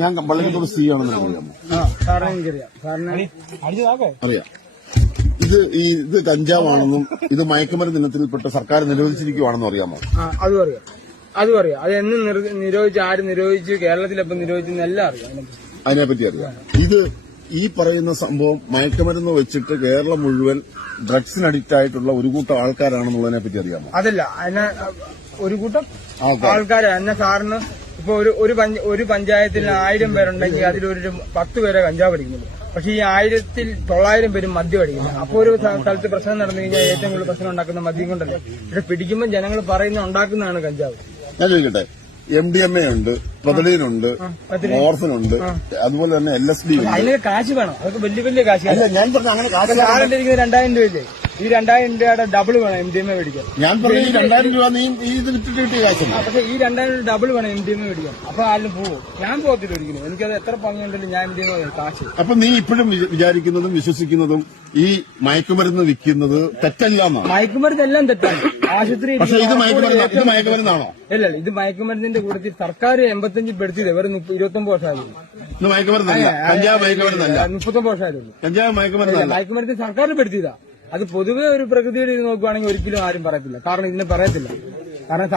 ഞാൻ വള്ളിക്കത്തോട് സി ആണെന്ന് അറിയാമോ? അറിയാം. ഇത് കഞ്ചാവാണെന്നും ഇത് മയക്കുമരുന്ന് ഇനത്തിൽപ്പെട്ട് സർക്കാർ നിരോധിച്ചിരിക്കുവാണെന്നും അറിയാമോ? അതും അറിയാം. അത് എന്ന് നിരോധിച്ച്, ആര് നിരോധിച്ചു, കേരളത്തിലെപ്പം നിരോധിച്ചെന്ന് എല്ലാം അറിയാം. അതിനെപ്പറ്റി അറിയാം. ഇത് ഈ പറയുന്ന സംഭവം മയക്കുമരുന്ന് വെച്ചിട്ട് കേരളം മുഴുവൻ ഡ്രഗ്സിന് അഡിക്റ്റ് ആയിട്ടുള്ള ഒരു കൂട്ടം ആൾക്കാരാണെന്നുള്ളതിനെ പറ്റി അറിയാമോ? അതല്ല, അതിനെ ഒരു കൂട്ടം ആൾക്കാര് എന്നെ സാറിന് ഇപ്പൊ ഒരു പഞ്ചായത്തിൽ 1000 പേരുണ്ടെങ്കിൽ അതിലൊരു 10 പേരെ കഞ്ചാവ് അടിക്കുന്നുള്ളൂ. പക്ഷെ ഈ 1900 പേരും മദ്യം അടിക്കുന്നത്. അപ്പൊ ഒരു സ്ഥലത്ത് പ്രശ്നം നടന്നു കഴിഞ്ഞാൽ ഏറ്റവും കൂടുതൽ പ്രശ്നം ഉണ്ടാക്കുന്ന മദ്യം കൊണ്ടല്ലേ. പക്ഷെ പിടിക്കുമ്പോൾ ജനങ്ങൾ പറയുന്ന ഉണ്ടാക്കുന്നതാണ് കഞ്ചാവ്. ഞാൻ ചോദിക്കട്ടെ, MDMA ഉണ്ട്, പ്രൊതലീനുണ്ട്, മോർഫിനുണ്ട്, അതുപോലെ തന്നെ LSD ഉണ്ട്. അതിനൊക്കെ കാശ് വേണം. അതൊക്കെ വലിയ കാശ്. അല്ല, ഞാൻ പറഞ്ഞു അങ്ങനെ കാശ് 2000 രൂപയില്ലേ? ഈ 2000 രൂപയുടെ ഡബിൾ വേണം MDMA മേടിക്കാൻ. ഞാൻ പറഞ്ഞു ഈ 2000 രൂപ നീ ഇത് വിറ്റിട്ട് കിട്ടിയ കാശല്ല. പക്ഷെ ഈ 2000 ഡബിൾ വേണം MDMA മേടിക്കാൻ. അപ്പൊ ആരും പോവും. ഞാൻ പോകത്തില്ല ഒരിക്കലും. എനിക്കത് എത്ര പങ്കുണ്ടെങ്കിലും ഞാൻ MDMA കാശ്. അപ്പൊ നീ ഇപ്പോഴും വിചാരിക്കുന്നതും വിശ്വസിക്കുന്നതും ഈ മയക്കുമരുന്ന് വിൽക്കുന്നത് തെറ്റല്ല എന്നാണ്? മയക്കുമരുന്ന് എല്ലാം തെറ്റാണ്. ആശുപത്രി. പക്ഷെ ഇത് മയക്കുമരുന്നാണോ? അല്ല, ഇത് മയക്കുമരുന്നിന്റെ കൂട്ടത്തിൽ സർക്കാർ 85 പെടുത്തിയത് വെറും 29 വർഷമായിരുന്നു. ഇത് മയക്കുമരുന്നല്ല, കഞ്ചാവ് മയക്കുമരുന്നല്ല. 39 വർഷമായിരുന്നു. കഞ്ചാവ് മയക്കുമരുന്നല്ല. മയക്കുമരുന്ന് സർക്കാർ പെടുത്തിയതാ. അത് പൊതുവെ ഒരു പ്രകൃതിയുടെ ഇത് നോക്കുവാണെങ്കിൽ ഒരിക്കലും ആരും പറയത്തില്ല. കാരണം ഇതിനെ പറയത്തില്ല. കാരണം